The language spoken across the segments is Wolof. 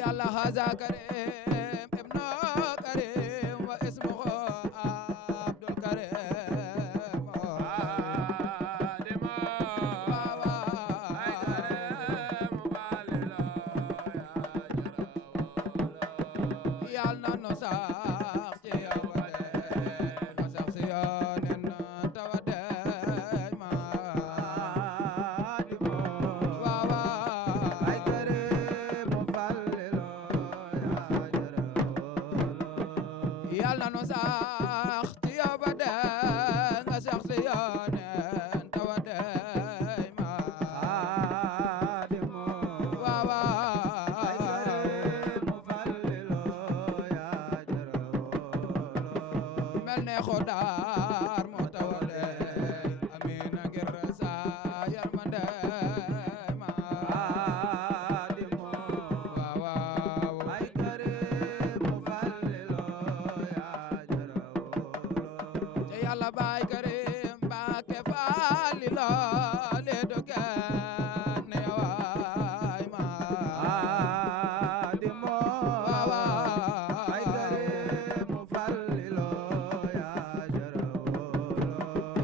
yàlla haza karim ibnu karim wa ismuhu abdul karim yàlla na nu sax ci yow na sax ci yonen tawade ma yàlla na nu sax ci yow ba de nga sax ci yonen tawade ma mel ne xodaar moo tawade amina ngir sa yërmande ma te yàlla baay karim Mbàkke Faalilo le dogen ne waay ma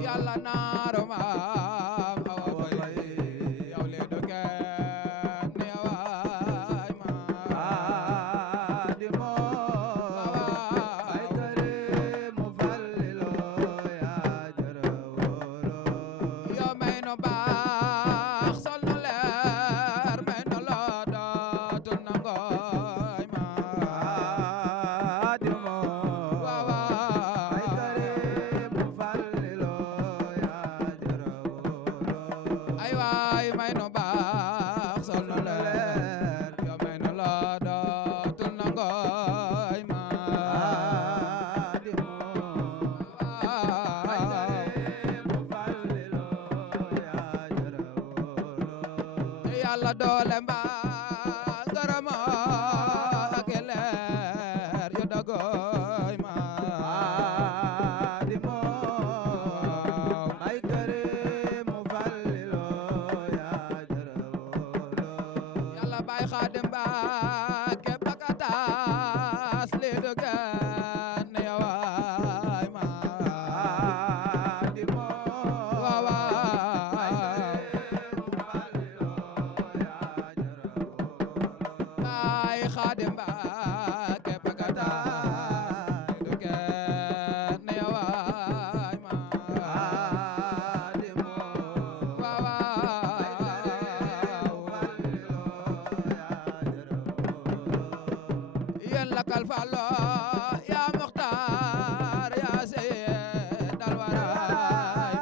yàlla naaro maam awa fay yow le dogen ne waay ma yo may no baax sol no leer may no loo dootul nangooy ma ay waay may no baax sol no leer yo may no loo dootul nangooy ma yàlla doole mbaa garama ak leer yu dagoy ma yàlla bay Xaadim Mbàkke bakataas li dogen ne waay ma bay Xaadim Mbàkke bakataas li dogen ne waay ma yéen lakal falo ya muxtaar ya sayyid al waraay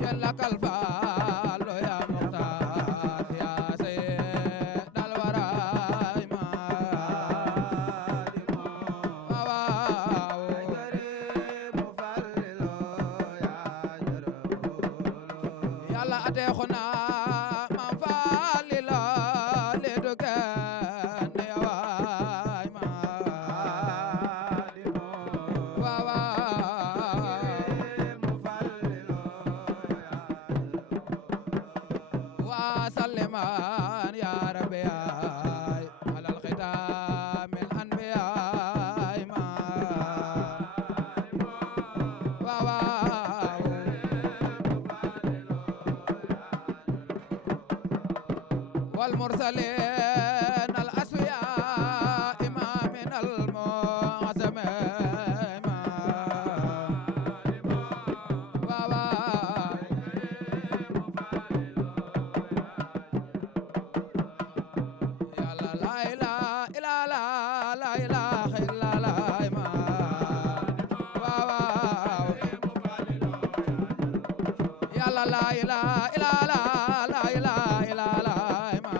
yéen lakal falo ya muxtaar ya sayyid al waraay ma yàlla ate xona mam Faalilo le dogen ne waay ma wa salliman ya rabbi ay alal xitamil anbiya ma wal mursalin al asfiya imamin al mu'azami ma yàlla la ilaha illa la ma yàlla la ilaha illa la ma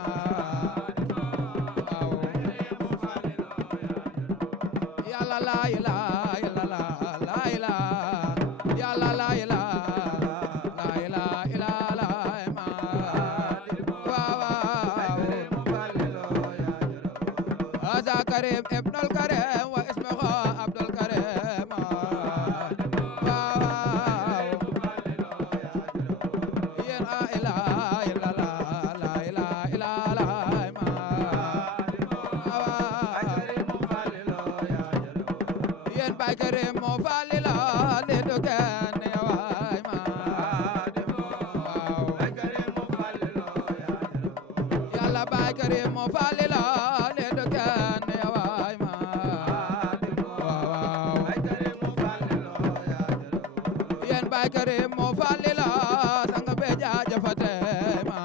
yàlla la ilaha illa la yàlla la ilaha illa la ma haza karim ibnul karim wa ismuhu abdul karim Karim mo falila le do ken ya way ma Yàlla Baay Karim mo falila le do ken ya way ma yen Baay Karim mo falila sang be jaajëfate ma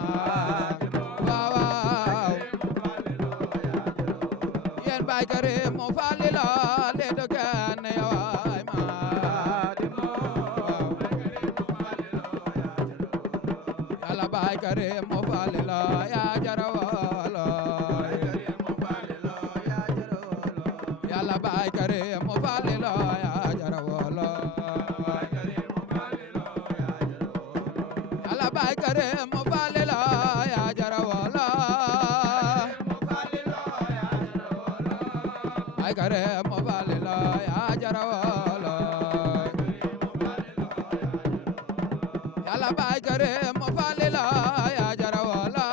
yen Baay Karim mo falila le do ken ya way ma Yàlla Baay Karim mo falila ya jarawalo Yàlla Baay Karim mo falila ya jarawalo Yàlla Baay Karim mo falila ya jarawalo Baay Karim mo falila ya jarawalo Yàlla Baay Karim mo falila ya jarawalo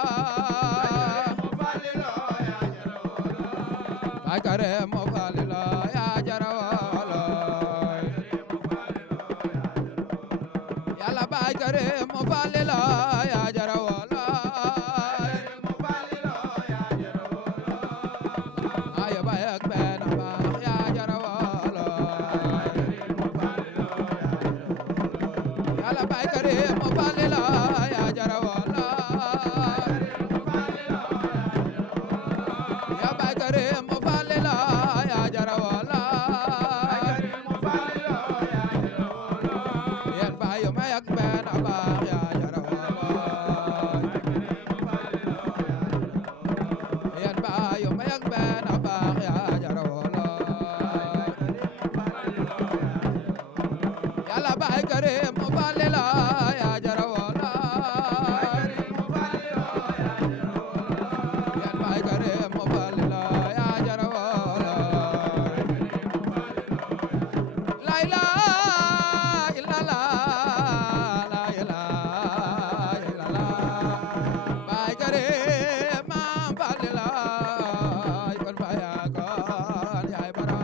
Baay Karim mo falila ya jarawalo Yàlla Baay Karim mo falila ya jarawalo ayo baay ak benn baax ya jarawalo Yàlla Baay Karim mo falila ya jarawalo ya Baay Karim mo falila ya jarawalo yen baay yo may ak benn baax ya jarawalo yen baay yo may ak benn baax ya jarawalo Yàlla Baay Karim mo falila ya jarawalo yen Baay Karim mo falila ya jarawalo la ilaha illallah la ilaha illallah Baay Karim ma falila kon baya kon yaay bara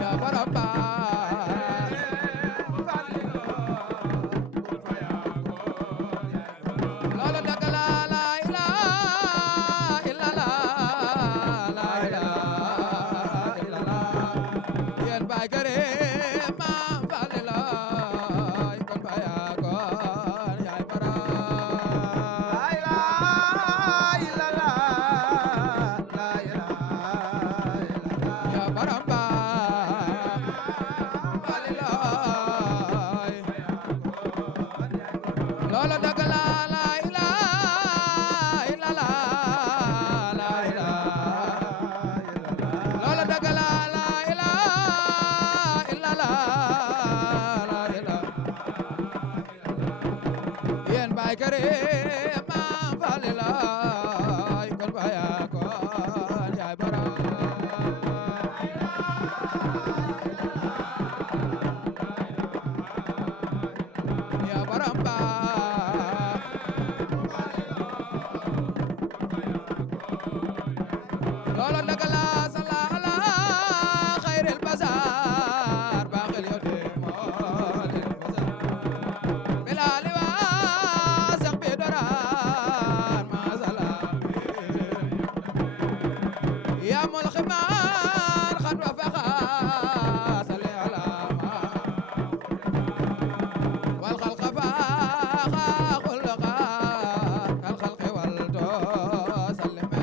ya bara ba lolo dagala la ilaha illallah la ilaha illallah yen Baay Karim ma falila kon baya kon yaay bara ya bara ba falila lolo dagala la ilaha illallah la ilaha lolo dagala la ilaha illallah la ilaha yen Baay Karim ma falila kon baya kon yaay bara ya bara ba lolo dagala sala ala khairil bazar baqil yawde molil bazar bilal wa saqbi daran ma salami ya mul khimar khad wa faqa salli ala ma wal khalqa faqa khulqa kal khalqi wal to sallima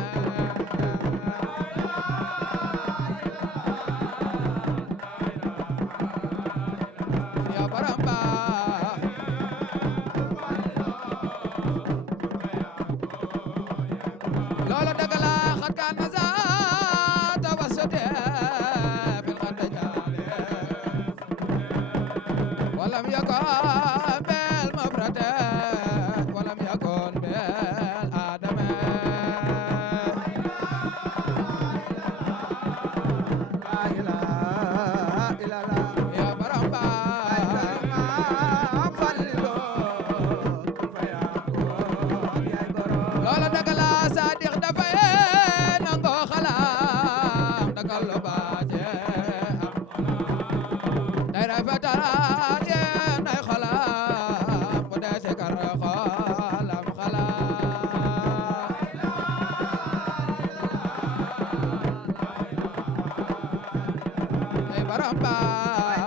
borom baay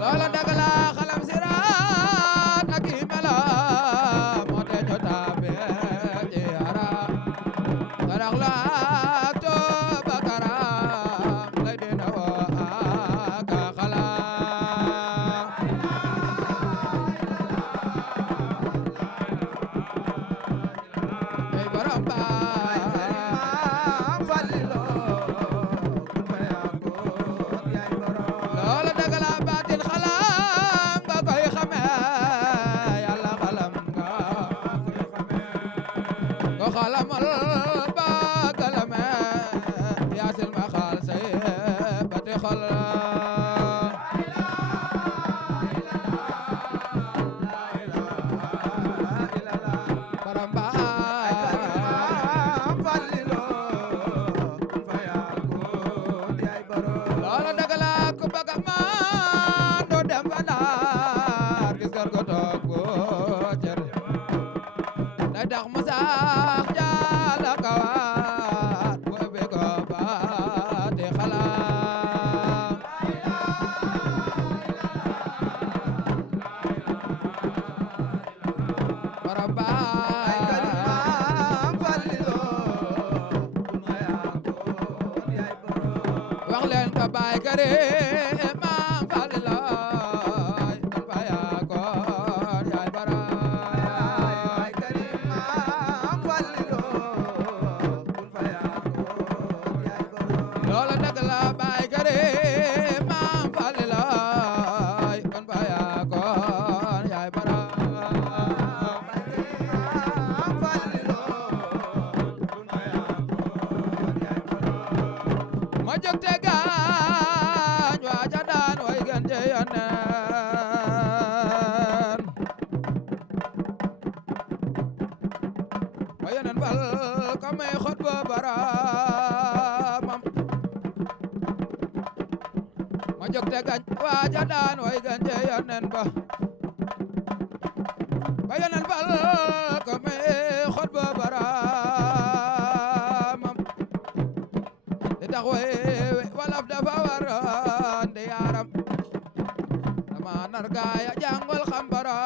loola dagala xalam siraat ak i mela moo te jota be ji ara tarax la to bakara lay dina wo aka xala ay borom baay loola dagala baatin xalam nga koy xame yàlla xalam nga ko xalamal ba galame yaasil ma xaal say bati xol borom baay loola dagala ku bëgg a maan doo dem fa Ndar gis gor go toog boo cer day tax mu sax jaala kawaat bu ebe ko baati xalaat borom baay wax leen ko baay kare maam Fallu looy kon fa yaa koon yaay baraay loola dëgg la baay kare maam Fallu looy kon fa yaa koon yaay baraay ma jóg te gaañ waaja daan way gën je yoneen wa yoneen bal ka may xot bo baramam ma jóg te gaañ waaja daan way gën je yoneen ba yoneen bal ka may xot bo baramam di tax way walaf dafa war ande yaram dama nar gaaya jàngol xam bara